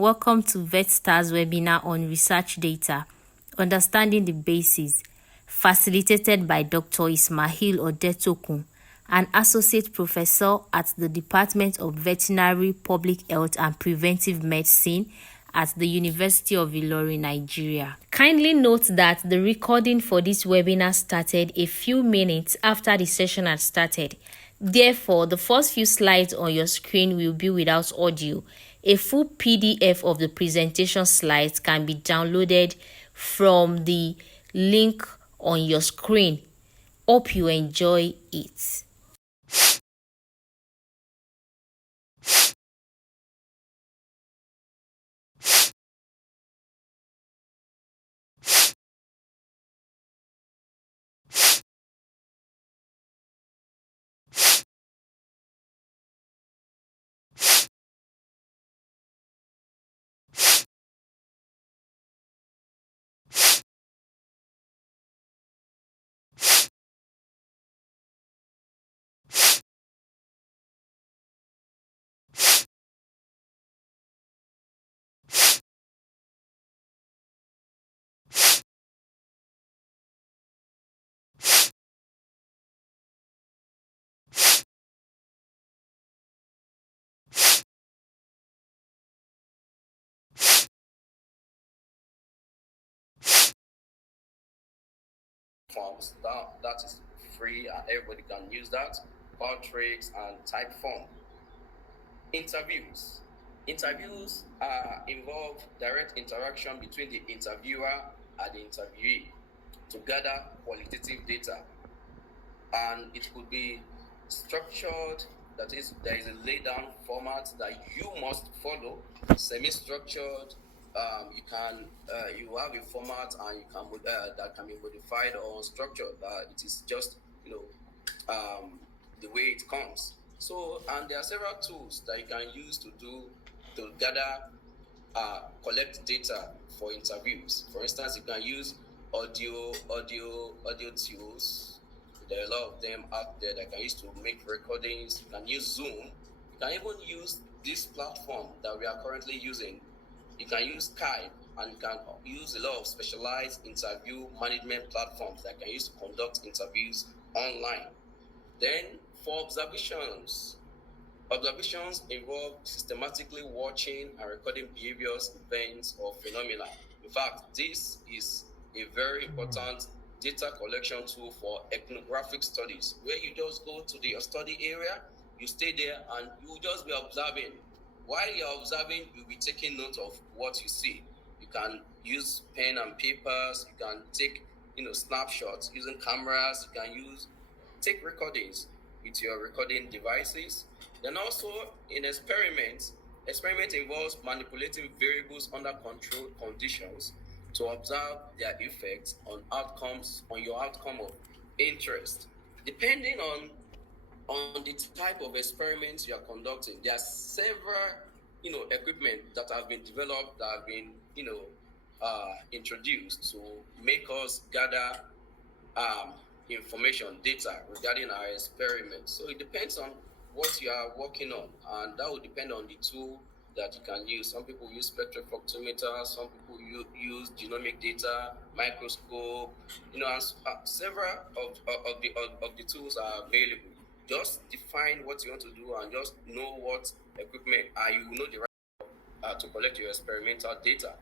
welcome to VetStars webinar on research data, understanding the basics, facilitated by Dr. Ismail Odetokun, an associate professor at the Department of Veterinary Public Health and Preventive Medicine at the University of Ilorin, Nigeria. Kindly note that the recording for this webinar started a few minutes after the session had started. Therefore, the first few slides on your screen will be without audio. A full PDF of the presentation slides can be downloaded from the link on your screen. Hope you enjoy it. Forms that is free and everybody can use that. Qualtrics and Typeform. Interviews involve direct interaction between the interviewer and the interviewee to gather qualitative data, and it could be structured, that is, there is a laid down format that you must follow. Semi-structured, you have a format and you can that can be modified, or unstructured, it is just the way it comes. So, and there are several tools that you can use to gather collect data for interviews. For instance, you can use audio tools. There are a lot of them out there that can use to make recordings. You can use Zoom. You can even use this platform that we are currently using. You can use Skype, and you can use a lot of specialized interview management platforms that can use to conduct interviews online. Then for observations involve systematically watching and recording behaviors, events, or phenomena. In fact, this is a very important data collection tool for ethnographic studies, where you just go to your study area, you stay there, and you just be observing. While you're observing, you'll be taking note of what you see. You can use pen and papers, you can take snapshots using cameras, you can take recordings with your recording devices. Then also in experiment involves manipulating variables under controlled conditions to observe their effects on your outcome of interest. Depending on the type of experiments you are conducting, there are several equipment that have been developed, that have been introduced to make us gather information, data regarding our experiments. So it depends on what you are working on, and that will depend on the tool that you can use. Some people use spectrophotometer, some people use genomic data, microscope, and several of the tools are available. Just define what you want to do and just know what equipment, and you will know the right to collect your experimental data.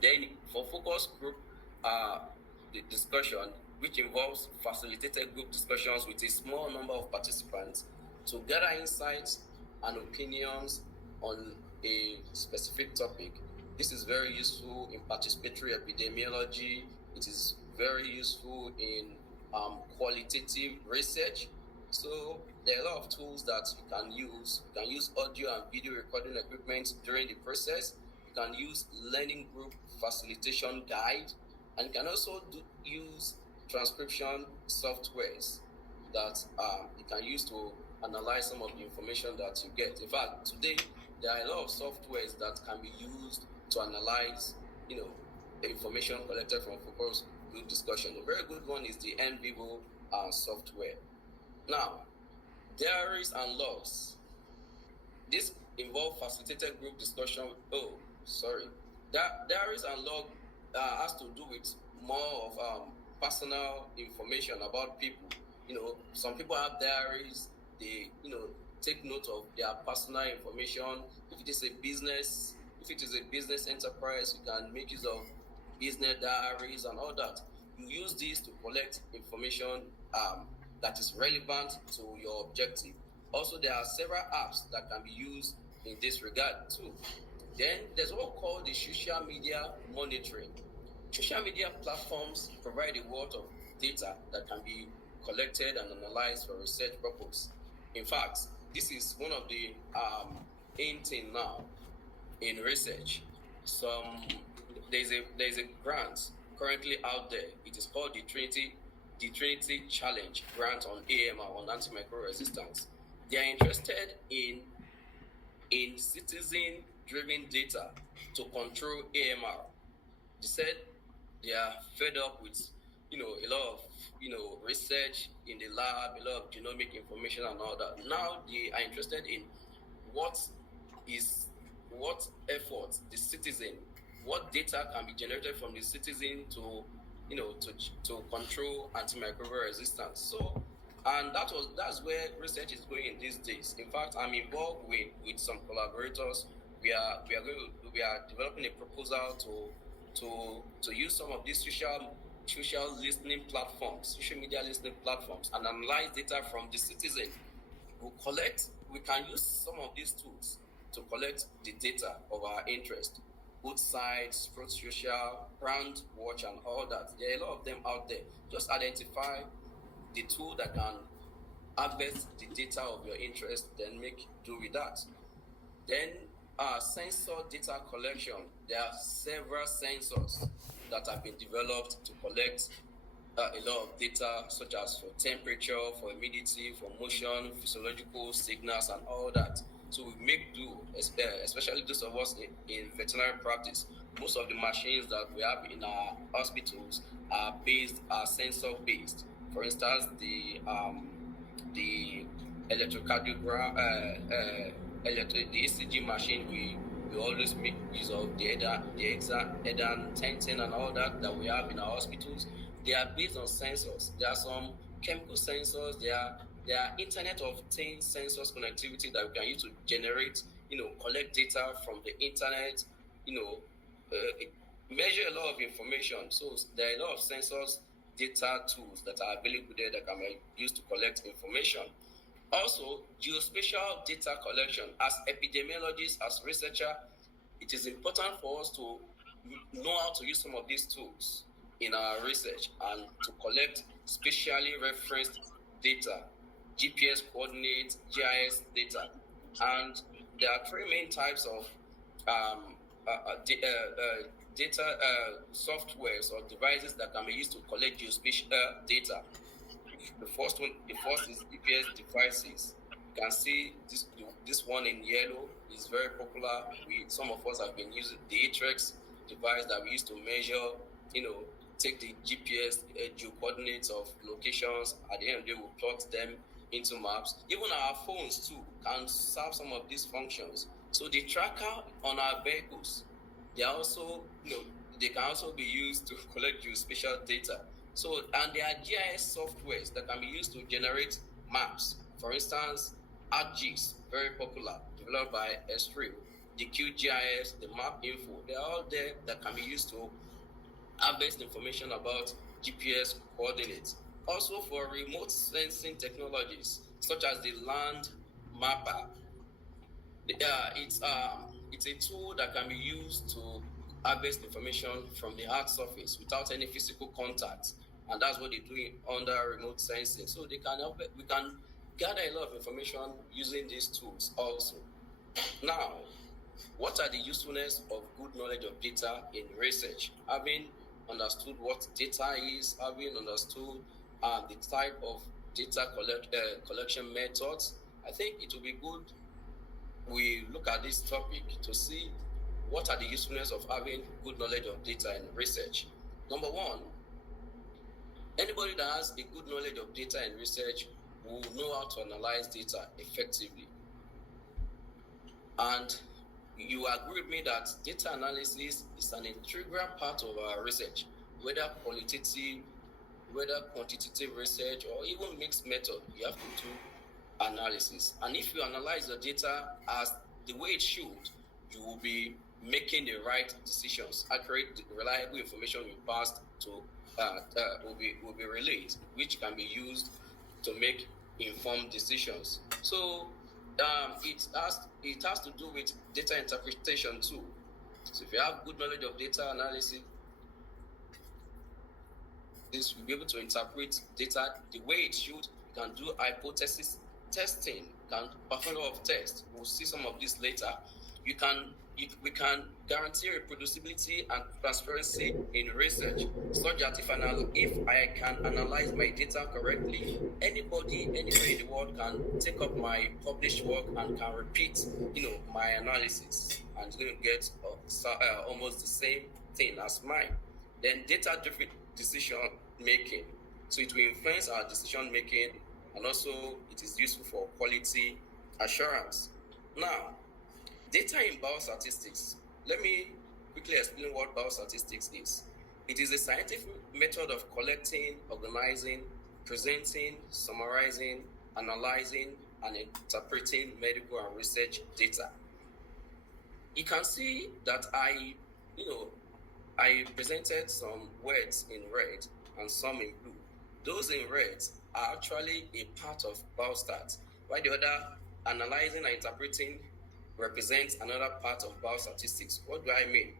Then for focus group the discussion, which involves facilitated group discussions with a small number of participants to gather insights and opinions on a specific topic. This is very useful in participatory epidemiology. It is very useful in qualitative research. So there are a lot of tools that you can use. You can use audio and video recording equipment during the process. You can use learning group facilitation guide, and you can also use transcription softwares that you can use to analyze some of the information that you get. In fact, today there are a lot of softwares that can be used to analyze, the information collected from focus group discussion. A very good one is the NVivo software. Now, diaries and logs. This involve facilitated group discussion. Oh, sorry. That diaries and log has to do with more of personal information about people. Some people have diaries. They take note of their personal information. If it is a business enterprise, you can make use of business diaries and all that. You use these to collect information that is relevant to your objective. Also, there are several apps that can be used in this regard too. Then there's what we call the social media monitoring. Social media platforms provide a wealth of data that can be collected and analyzed for research purpose. In fact, this is one of the in thing now in research. Some there's a grant currently out there. It is called the Trinity Challenge grant on AMR, on antimicrobial resistance. They are interested in citizen driven data to control AMR. They said they are fed up with a lot of research in the lab, a lot of genomic information and all that. Now they are interested in what effort the citizen, what data can be generated from the citizen to to control antimicrobial resistance. So, and that's where research is going in these days. In fact, I'm involved with some collaborators. We are developing a proposal to use some of these social listening platforms, social media listening platforms, and analyze data from the citizen. We can use some of these tools to collect the data of our interest. Both sites, Pro Social, Brand Watch, and all that. There are a lot of them out there. Just identify the tool that can harvest the data of your interest, then make do with that. Then sensor data collection. There are several sensors that have been developed to collect a lot of data, such as for temperature, for humidity, for motion, physiological signals, and all that. So we make do, especially those of us in veterinary practice. Most of the machines that we have in our hospitals are sensor based. For instance, the electrocardiogram, the ECG machine, we always make use of the EDAN 1010 and all that we have in our hospitals. They are based on sensors. There are some chemical sensors. There are Internet of Things sensors connectivity that we can use to generate, collect data from the internet, measure a lot of information. So there are a lot of sensors, data tools that are available there that can be used to collect information. Also, geospatial data collection. As epidemiologists, as researchers, it is important for us to know how to use some of these tools in our research and to collect specially referenced data, GPS coordinates, GIS data. And there are three main types of data softwares or devices that can be used to collect geospatial data. The first is GPS devices. You can see this one in yellow is very popular. Some of us have been using the Atrex device that we used to measure, take the GPS geo coordinates of locations. At the end of the day, we'll plot them into maps. Even our phones too can serve some of these functions. So the tracker on our vehicles, they can also be used to collect geospatial data. So, and there are GIS softwares that can be used to generate maps. For instance, ArcGIS, very popular, developed by Esri, the QGIS, the Map Info. They are all there that can be used to harvest information about GPS coordinates. Also for remote sensing technologies, such as the Land Mapper. It's a tool that can be used to harvest information from the Earth's surface without any physical contact, and that's what they do under remote sensing. So we can gather a lot of information using these tools also. Now, what are the usefulness of good knowledge of data in research? Having understood what data is, having understood the type of data collection methods, I think it will be good we look at this topic to see what are the usefulness of having good knowledge of data in research. Number one, anybody that has a good knowledge of data in research will know how to analyze data effectively. And you agree with me that data analysis is an integral part of our research, whether qualitative, whether quantitative research, or even mixed method. You have to do analysis. And if you analyze the data as the way it should, you will be making the right decisions. Accurate, reliable information you passed to will be relayed, which can be used to make informed decisions. So it has to do with data interpretation too. So if you have good knowledge of data analysis, this will be able to interpret data the way it should. You can do hypothesis testing, you can perform a lot of tests. We'll see some of this later. We can guarantee reproducibility and transparency in research, such that if I can analyze my data correctly, anybody anywhere in the world can take up my published work and can repeat, my analysis, and it's going to get almost the same thing as mine. Then data-driven decision making. So it will influence our decision making, and also it is useful for quality assurance. Now, data in biostatistics. Let me quickly explain what biostatistics is. It is a scientific method of collecting, organizing, presenting, summarizing, analyzing, and interpreting medical and research data. You can see that I presented some words in red and some in blue. Those in red are actually a part of biostats, while the other, analyzing and interpreting, represents another part of biostatistics. What do I mean?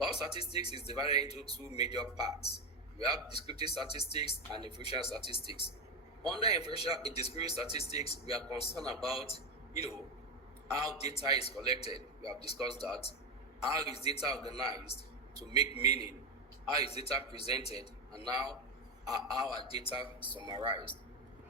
Biostatistics is divided into two major parts. We have descriptive statistics and inferential statistics. Under in descriptive statistics, we are concerned about, how data is collected. We have discussed that. How is data organized to make meaning? How is data presented? And now, how are data summarized?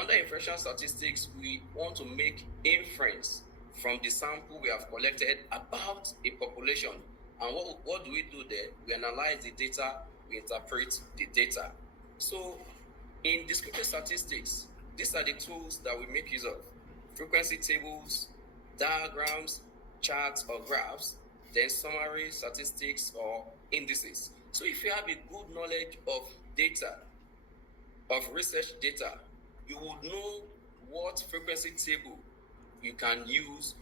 Under inferential statistics, we want to make inference from the sample we have collected about a population. And what do we do there? We analyze the data, we interpret the data. So in descriptive statistics, these are the tools that we make use of: frequency tables, diagrams, charts or graphs, then summary statistics or indices. So if you have a good knowledge of data, of research data, you would know what frequency table you can use,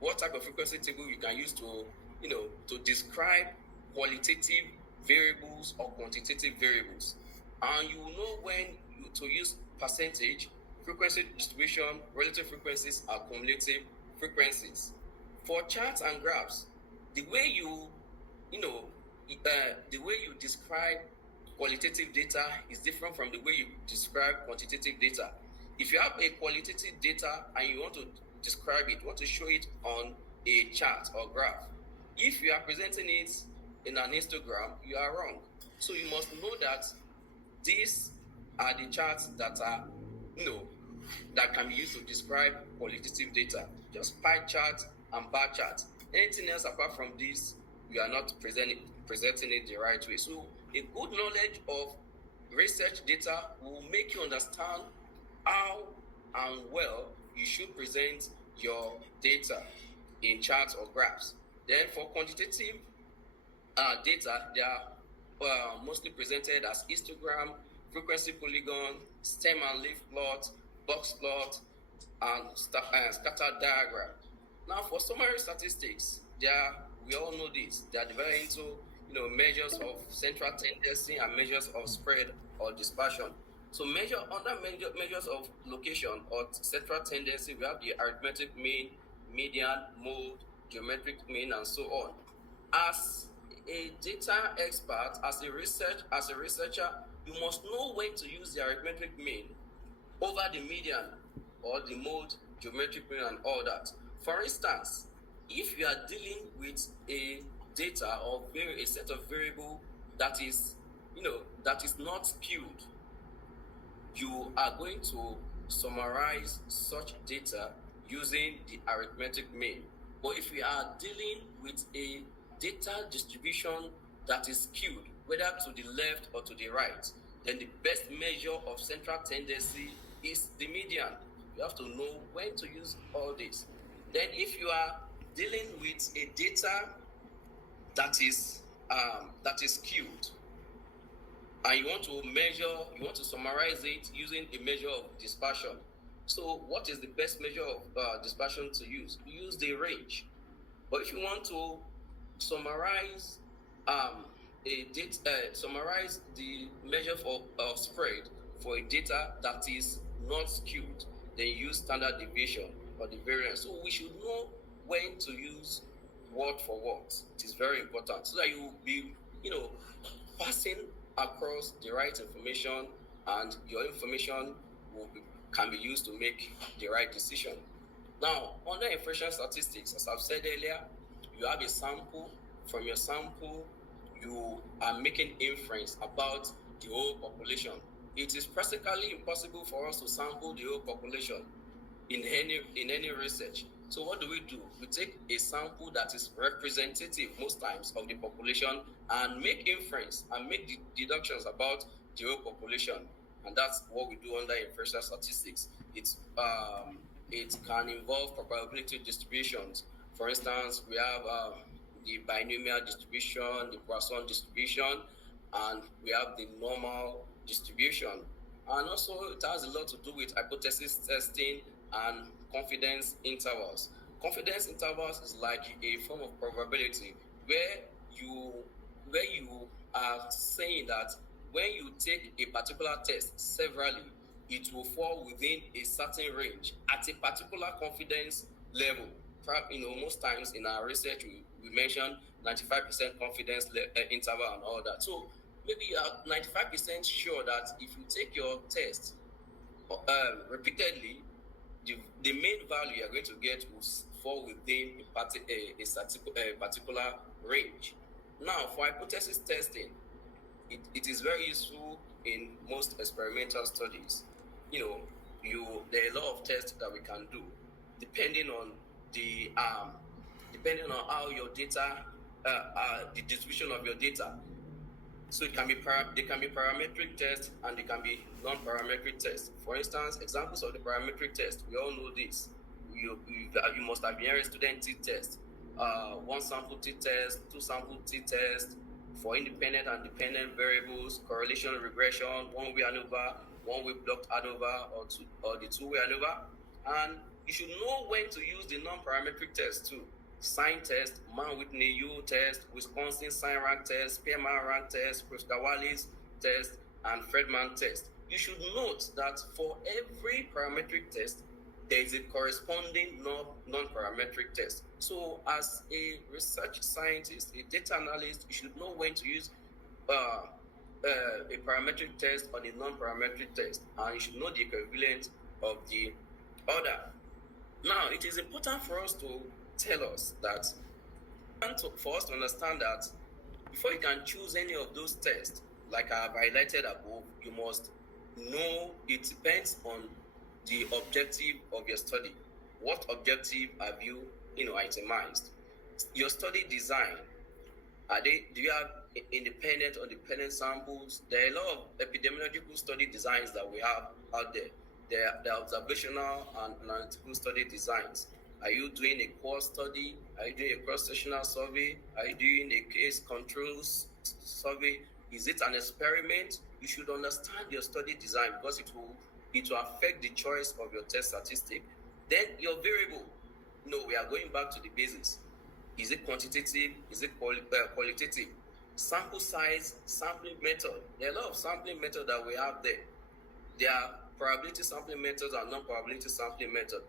what type of frequency table you can use to describe qualitative variables or quantitative variables. And you will know when to use percentage, frequency distribution, relative frequencies, or cumulative frequencies. For charts and graphs, the way you describe qualitative data is different from the way you describe quantitative data. If you have a qualitative data and you want to describe it, want to show it on a chart or graph, if you are presenting it in an histogram, you are wrong. So you must know that these are the charts that are, that can be used to describe qualitative data. Just pie chart and bar chart. Anything else apart from this, we are not presenting it the right way. So a good knowledge of research data will make you understand how and well you should present your data in charts or graphs. Then for quantitative data, they are mostly presented as histogram, frequency polygon, stem and leaf plot, box plot, and scatter diagram. Now for summary statistics, we all know this. They are divided into measures of central tendency and measures of spread or dispersion. So under measures of location or central tendency, we have the arithmetic mean, median, mode, geometric mean, and so on. As a data expert, as a researcher, you must know when to use the arithmetic mean over the median or the mode, geometric mean, and all that. For instance, if you are dealing with a data or a set of variable that is not skewed, you are going to summarize such data using the arithmetic mean. But if we are dealing with a data distribution that is skewed, whether to the left or to the right, then the best measure of central tendency is the median. You have to know when to use all this. Then if you are dealing with a data that is skewed, and you want to summarize it using a measure of dispersion. So, what is the best measure of dispersion to use? You use the range. But if you want to summarize summarize the measure of spread for a data that is not skewed, then you use standard deviation or the variance. So we should know when to use word for word. It is very important so that you will be, passing across the right information, and your information can be used to make the right decision. Now, under inflation statistics, as I've said earlier, you have a sample. From your sample, you are making inference about the whole population. It is practically impossible for us to sample the whole population in any research. So what do? We take a sample that is representative most times of the population and make inference and make deductions about the whole population. And that's what we do under inflation statistics. It can involve probability distributions. For instance, we have the binomial distribution, the Poisson distribution, and we have the normal distribution. And also, it has a lot to do with hypothesis testing and confidence intervals. Confidence intervals is like a form of probability where you are saying that when you take a particular test severally, it will fall within a certain range at a particular confidence level. Most times in our research, we mentioned 95% confidence interval and all that. So maybe you are 95% sure that if you take your test repeatedly, the main value you are going to get will fall within a particular range. Now, for hypothesis testing, it is very useful in most experimental studies. There are a lot of tests that we can do depending on how your data, the distribution of your data. So they can be parametric tests and they can be non-parametric tests. For instance, examples of the parametric test, we all know this. You must have been hearing student t-test, one sample t-test, two sample t-test for independent and dependent variables, correlation regression, one-way ANOVA, one-way blocked ANOVA, or the two-way ANOVA. And you should know when to use the non-parametric test too. Sign test, Mann-Whitney-U test, Wisconsin sign rank test, Spearman rank test, Preston-Wallis test, and Fredman test. You should note that for every parametric test, there is a corresponding non-parametric test. So as a research scientist, a data analyst, you should know when to use a parametric test or a non-parametric test, and you should know the equivalent of the other. Now, it is important for us to tell us that, for us to understand that before you can choose any of those tests, like I have highlighted above, you must know it depends on the objective of your study. What objective have you, itemized? Your study design. Do you have independent or dependent samples? There are a lot of epidemiological study designs that we have out there. There are observational and analytical study designs. Are you doing a core study? Are you doing a cross-sectional survey? Are you doing a case controls survey? Is it an experiment? You should understand your study design because it will affect the choice of your test statistic. Then your variable. We are going back to the basics. Is it quantitative? Is it qualitative? Sample size, sampling method. There are a lot of sampling methods that we have there. There are probability sampling methods and non-probability sampling methods.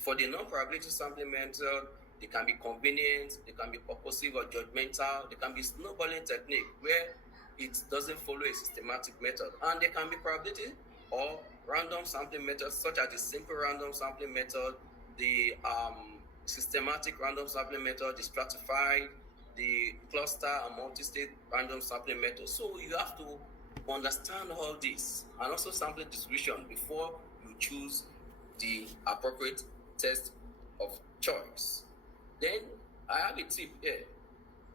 For the non-probability sampling method, they can be convenient, they can be purposive or judgmental, they can be snowballing technique where it doesn't follow a systematic method, and they can be probability or random sampling methods such as the simple random sampling method, the systematic random sampling method, the stratified, the cluster and multi-state random sampling method. So you have to understand all this and also sampling distribution before you choose the appropriate test of choice. Then I have a tip here.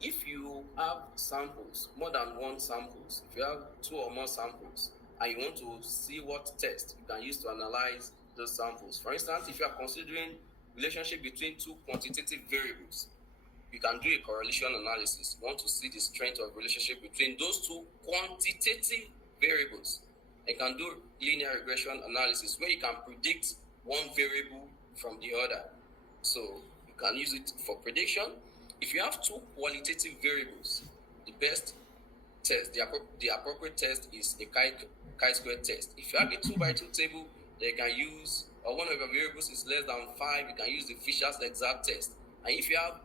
If you have samples, more than one samples, if you have two or more samples, and you want to see what test you can use to analyze those samples. For instance, if you are considering relationship between two quantitative variables, you can do a correlation analysis. You want to see the strength of relationship between those two quantitative variables. You can do linear regression analysis where you can predict one variable from the other. So you can use it for prediction. If you have two qualitative variables, the best test, the appropriate test is a chi-square test. If you have a 2 by 2 table, then you can use, or one of your variables is less than 5, you can use the Fisher's exact test. And if you have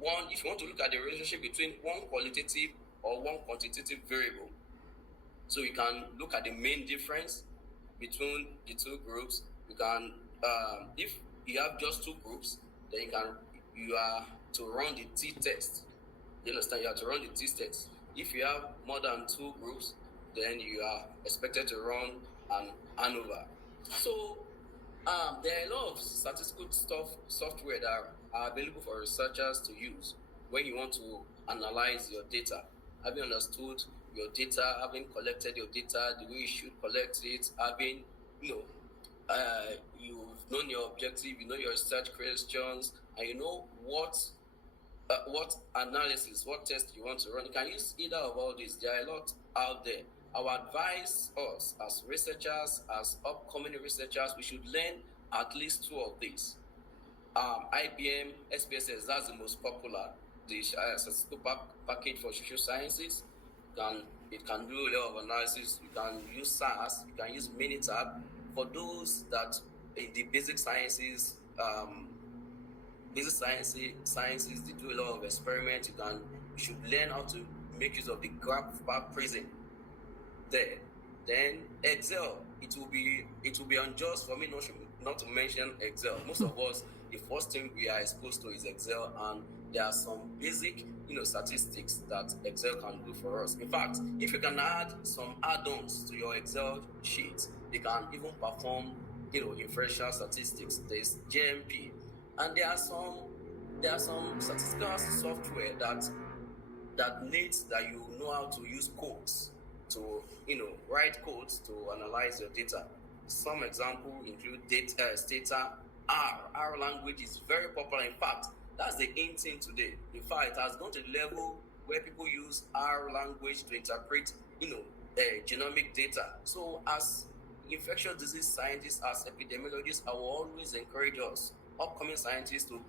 one, if you want to look at the relationship between one qualitative or one quantitative variable, so you can look at the main difference between the two groups. You can, if you have just two groups, then you are to run the t-test. You understand? You have to run the t-test. If you have more than two groups, then you are expected to run an ANOVA. So there are a lot of statistical software that are available for researchers to use when you want to analyze your data. Having understood your data, having collected your data the way you should collect it, having you've known your objective, you know your research questions, and you know what analysis, what test you want to run. You can use either of all these. There are a lot out there. I would advise us as researchers, as upcoming researchers, we should learn at least two of these. IBM SPSS, that's the most popular, the statistical package for social sciences. It can do a lot of analysis. You can use SAS, you can use Minitab. For those that in the basic sciences, they do a lot of experiments. You should learn how to make use of the graph prism there. Then Excel, it will be unjust for me not to mention Excel. Most of us, the first thing we are exposed to is Excel, and there are some basic statistics that Excel can do for us. In fact, if you can add some add-ons to your Excel sheet, they can even perform inferential statistics. There's GMP, and there are some statistical software that needs that you know how to use codes to write codes to analyze your data. Some examples include Stata. R language is very popular. In fact, that's the in thing today. In fact, it has gone to the level where people use R language to interpret genomic data. So as infectious disease scientists, as epidemiologists, I will always encourage us, upcoming scientists, to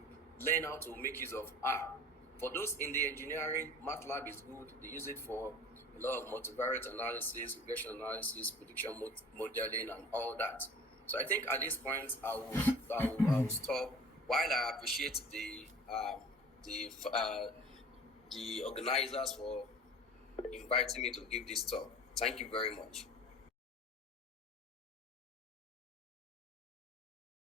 learn how to make use of R. For those in the engineering, MATLAB is good. They use it for a lot of multivariate analysis, regression analysis, prediction modeling, and all that. So I think at this point I will stop. While I appreciate the organizers for inviting me to give this talk. Thank you very much.